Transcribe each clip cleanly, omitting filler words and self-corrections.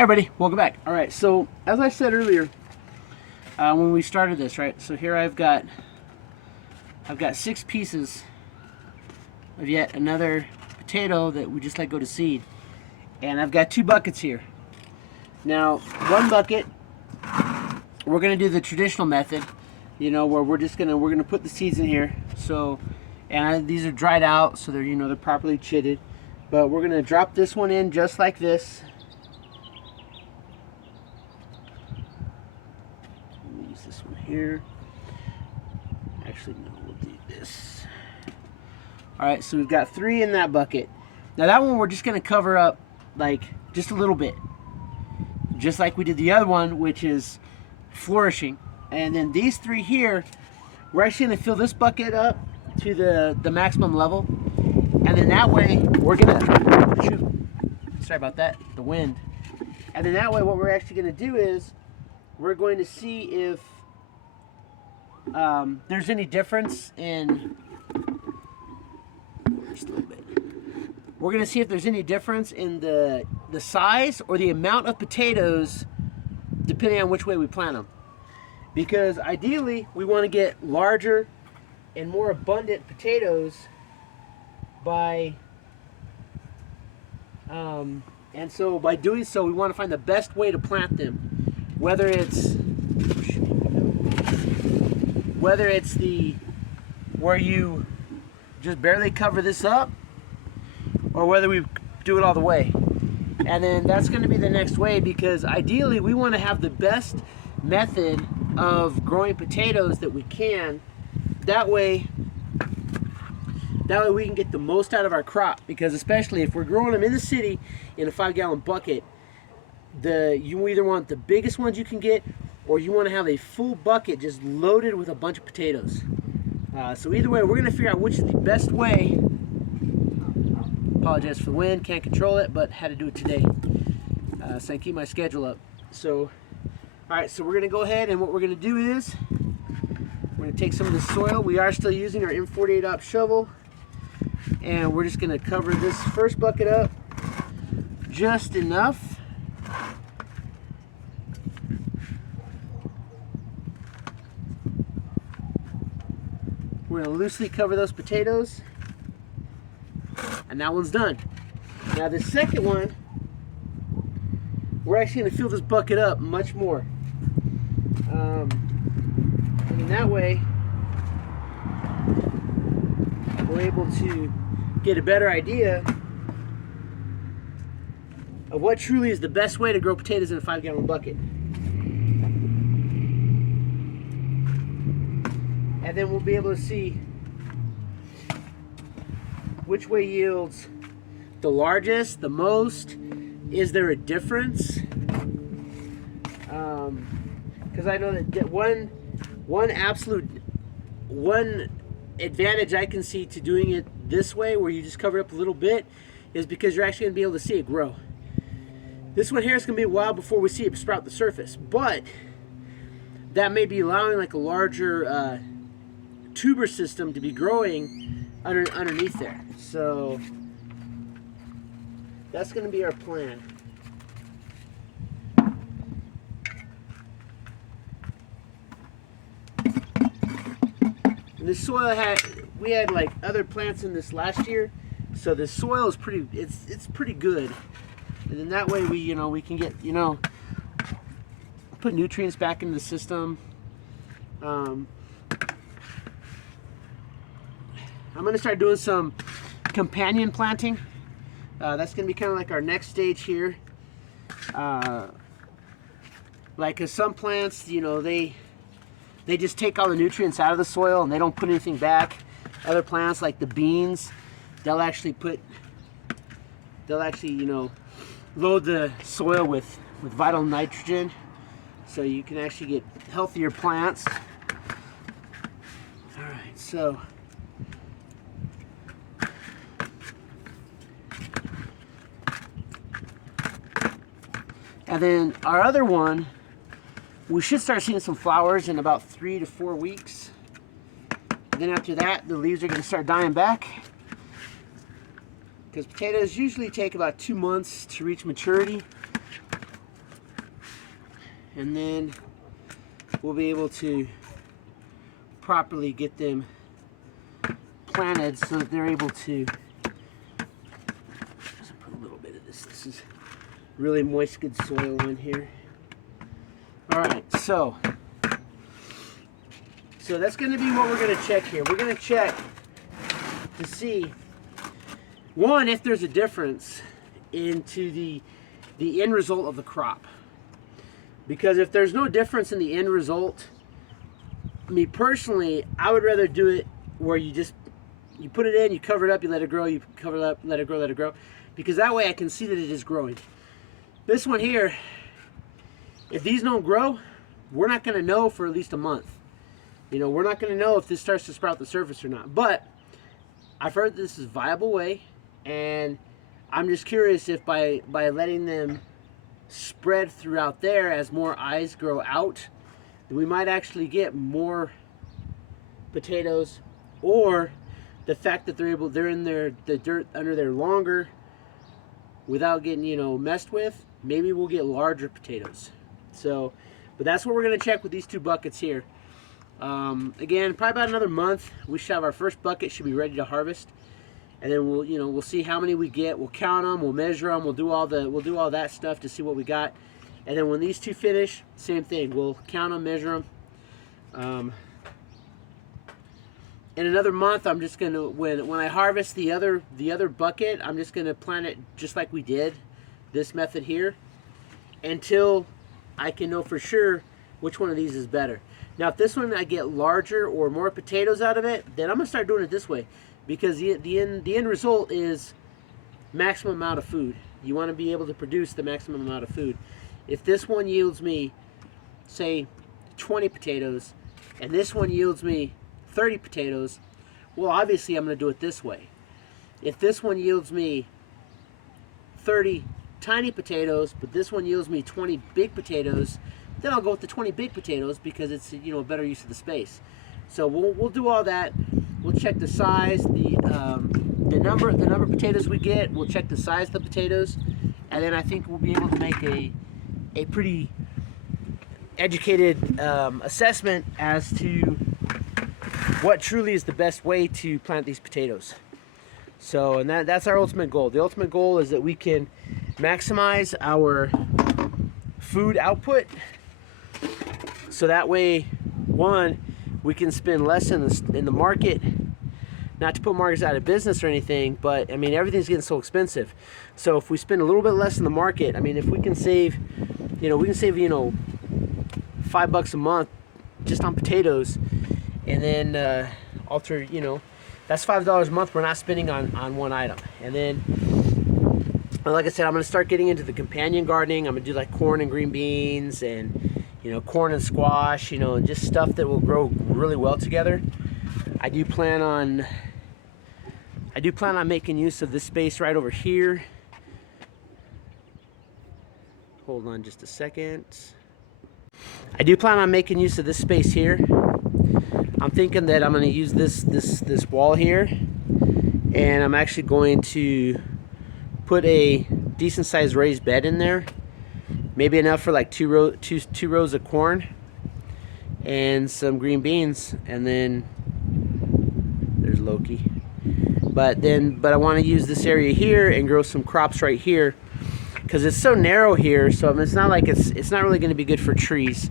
Hey everybody, welcome back. All right, so as I said earlier, when we started this, right? So here I've got 6 pieces of yet another potato that we just let go to seed, and I've got 2 buckets here. Now, one bucket, we're gonna do the traditional method, you know, where we're gonna put the seeds in here. So, and these are dried out, so they're properly chitted. But we're gonna drop this one in just like this. This one here. Actually, no, we'll do this. All right, so we've got 3 in that bucket. Now that one we're just gonna cover up like just a little bit, just like we did the other one, which is flourishing. And then these 3 here, we're actually gonna fill this bucket up to the maximum level, and then that way we're gonna shoot. Sorry about that, the wind. And then that way, what we're actually gonna do is we're going to see if there's any difference in, just a little bit. We're going to see if there's any difference in the size or the amount of potatoes depending on which way we plant them. Because ideally, we want to get larger and more abundant potatoes by, and so by doing so, we want to find the best way to plant them. Whether it's where you just barely cover this up, or whether we do it all the way. And then that's going to be the next way, because ideally we want to have the best method of growing potatoes that we can. That way we can get the most out of our crop, because especially if we're growing them in the city in a 5-gallon bucket, you either want the biggest ones you can get, or you want to have a full bucket just loaded with a bunch of potatoes. So either way, we're going to figure out which is the best way. Apologize for the wind, can't control it, but had to do it today. So I keep my schedule up. So, all right, so we're going to go ahead, and what we're going to do is we're going to take some of the soil. We are still using our M48 op shovel, and we're just going to cover this first bucket up just enough. We're going to loosely cover those potatoes, and that one's done. Now the second one, we're actually going to fill this bucket up much more. And that way, we're able to get a better idea of what truly is the best way to grow potatoes in a 5-gallon bucket. And then we'll be able to see which way yields the largest, the most. Is there a difference? Because I know that one advantage I can see to doing it this way, where you just cover it up a little bit, is because you're actually going to be able to see it grow. This one here is going to be a while before we see it sprout the surface, but that may be allowing like a larger tuber system to be growing underneath there. So that's going to be our plan. And this soil we had like other plants in this last year, so the soil is it's pretty good. And then that way we can get, put nutrients back into the system. I'm going to start doing some companion planting. That's going to be kind of like our next stage here. Like some plants, they just take all the nutrients out of the soil and they don't put anything back. Other plants, like the beans, they'll actually load the soil with vital nitrogen, so you can actually get healthier plants. All right, so and then our other one, we should start seeing some flowers in about 3 to 4 weeks. And then after that, the leaves are going to start dying back. because potatoes usually take about 2 months to reach maturity. and then we'll be able to properly get them planted so that they're able to. Just put a little bit of this. This is really moist, good soil in here. All right, so that's going to be what we're going to check here. We're going to check to see, one, if there's a difference into the end result of the crop. Because if there's no difference in the end result, me personally, I would rather do it where you put it in, you cover it up, you let it grow, you cover it up, let it grow, because that way I can see that it is growing. This one here, if these don't grow, we're not going to know for at least a month. You know, we're not going to know if this starts to sprout the surface or not. But I've heard this is a viable way, and I'm just curious if by letting them spread throughout there as more eyes grow out, we might actually get more potatoes, or the fact that they're in the dirt under there longer without getting, you know, messed with, maybe we'll get larger potatoes. So, but that's what we're going to check with these two buckets here. Again, probably about another month, we should have our first bucket, should be ready to harvest, and then we'll see how many we get. We'll count them, we'll measure them, we'll do all that stuff to see what we got. And then when these two finish, same thing. We'll count them, measure them. In another month, I'm just gonna when I harvest the other bucket, I'm just gonna plant it just like we did this method here, until I can know for sure which one of these is better. Now, if this one I get larger or more potatoes out of it, then I'm gonna start doing it this way, because the end result is maximum amount of food. You want to be able to produce the maximum amount of food. If this one yields me, say, 20 potatoes, and this one yields me 30 potatoes, well, obviously I'm going to do it this way. If this one yields me 30 tiny potatoes, but this one yields me 20 big potatoes, then I'll go with the 20 big potatoes, because it's, you know, a better use of the space. So we'll do all that. We'll check the size, the number of potatoes we get. We'll check the size of the potatoes, and then I think we'll be able to make a pretty educated assessment as to what truly is the best way to plant these potatoes. So, and that's our ultimate goal. The ultimate goal is that we can maximize our food output, so that way, one, we can spend less in the market. Not to put markets out of business or anything, but I mean, everything's getting so expensive. So if we spend a little bit less in the market, I mean, if we can save, $5 a month just on potatoes, and then that's $5 a month we're not spending on one item. And then, like I said, I'm going to start getting into the companion gardening. I'm going to do like corn and green beans, and corn and squash, and just stuff that will grow really well together. I do plan on making use of this space right over here. Hold on just a second. I do plan on making use of this space here. I'm thinking that I'm going to use this wall here, and I'm actually going to put a decent sized raised bed in there, maybe enough for like two rows of corn and some green beans, and then there's Loki. But I want to use this area here and grow some crops right here, because it's so narrow here. So I mean, it's not like it's not really going to be good for trees,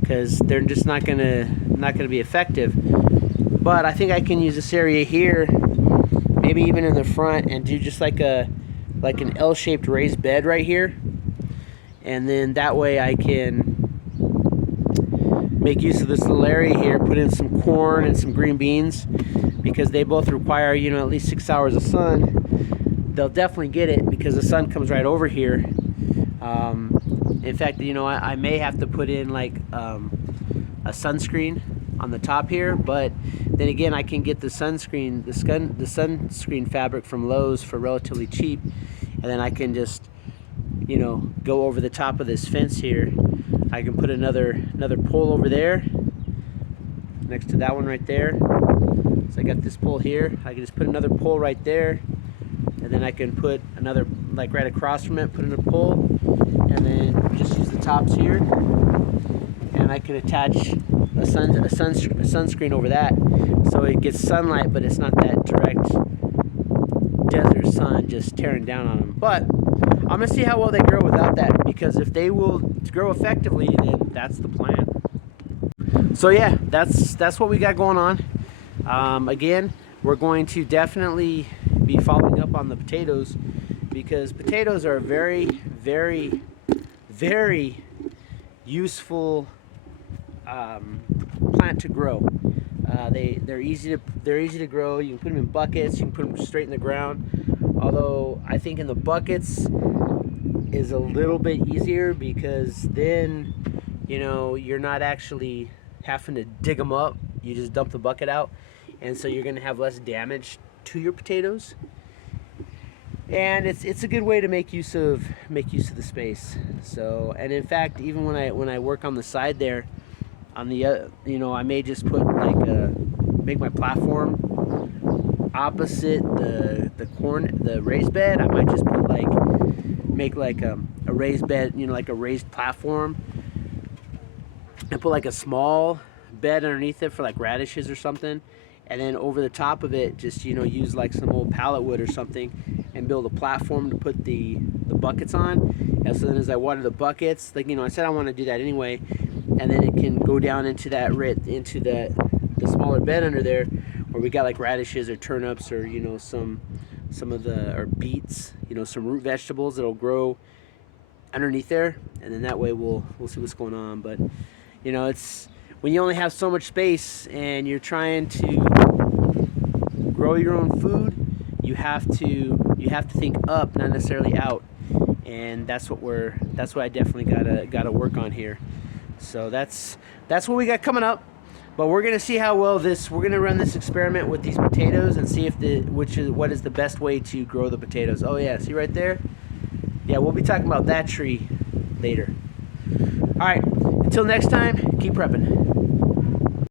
because they're just not going to be effective. But I think I can use this area here, maybe even in the front, and do just like an L-shaped raised bed right here, and then that way I can make use of this little area here, put in some corn and some green beans, because they both require at least 6 hours of sun. They'll definitely get it because the sun comes right over here. In fact, I may have to put in like a sunscreen on the top here, but then again, I can get the sunscreen fabric from Lowe's for relatively cheap, and then I can just go over the top of this fence here. I can put another pole over there next to that one right there. So I got this pole here. I can just put another pole right there, and then I can put another, like right across from it, put in a pole, and then just use the tops here, and I can attach a sunscreen over that, so it gets sunlight, but it's not that direct desert sun just tearing down on them. But I'm gonna see how well they grow without that, because if they will grow effectively, then that's the plan. So yeah, that's what we got going on. Again, we're going to definitely be following up on the potatoes, because potatoes are a very, very, very useful plant to grow. They're easy to grow. You can put them in buckets. You can put them straight in the ground. Although I think in the buckets is a little bit easier, because then you're not actually having to dig them up. You just dump the bucket out, and so you're going to have less damage to your potatoes. And it's a good way to make use of the space. So, and in fact, even when I work on the side there, on the I may just put like make my platform opposite the raised bed. I might just put make a raised bed, like a raised platform, and put like a small bed underneath it for like radishes or something, and then over the top of it just use like some old pallet wood or something, and build a platform to put the buckets on. And so then as I water the buckets, I said I want to do that anyway, and then it can go down into the smaller bed under there, where we got like radishes or turnips, or some of the, or beets, some root vegetables that'll grow underneath there, and then that way we'll see what's going on. But it's when you only have so much space and you're trying to grow your own food, you have to think up, not necessarily out, and that's what I definitely gotta work on here. So that's what we got coming up. But we're gonna see how well we're gonna run this experiment with these potatoes and see what is the best way to grow the potatoes. Oh yeah, see right there? Yeah, we'll be talking about that tree later. All right, until next time, keep prepping.